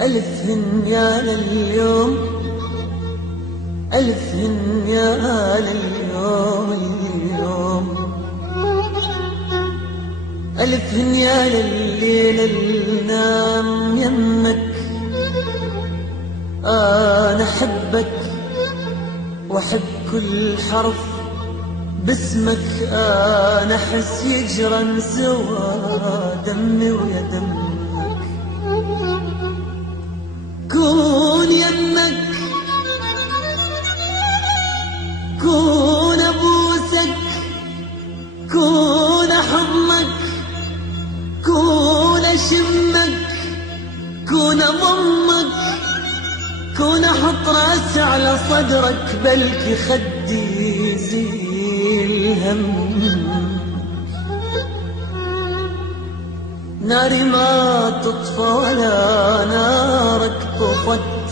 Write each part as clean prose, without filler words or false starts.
ألف هنيا لليوم، ألف هنيا لليوم اليوم، ألف هنيا لليل اللي نام يمك. أنا أحبك وأحب كل حرف باسمك. أنا أحس يجرى سوا دمي ويا دمك. كون يمك، كون أبوسك، كون أحضنك، كون أشمك، كون أضمك، كون أحط راسي على صدرك، بلكي خدي يزيل هم. ناري ما تطفى ولا نارك طفت،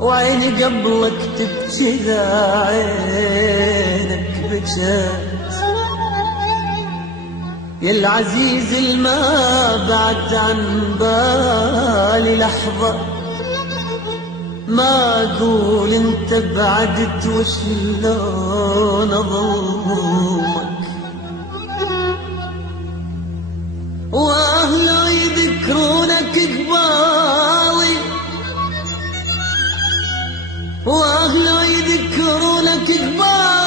وعيني قبلك تبكي ذا عينك بجت. يا العزيز الما بعد عن بالي لحظة، ما أقول انت بعدت وشلون أظلمك. وأهله يذكرونك قبالي، وأهله يذكرونك قبالي،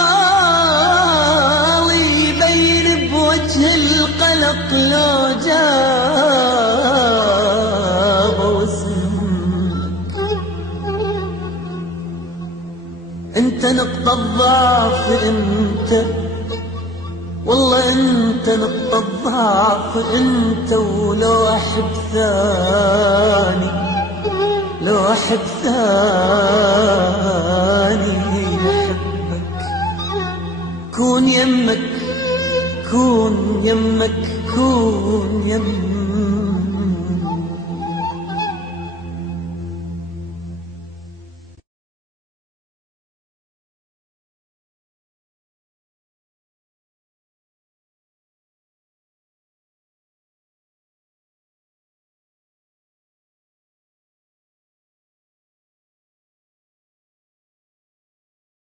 يبين بوجه القلق لو جابوا اسمك. انت نقطة الضعف، انت والله انت نقطة الضعف انت. ولو احب ثاني، لو احب ثاني احبك. كون يمك، كون يمك، كون يمك.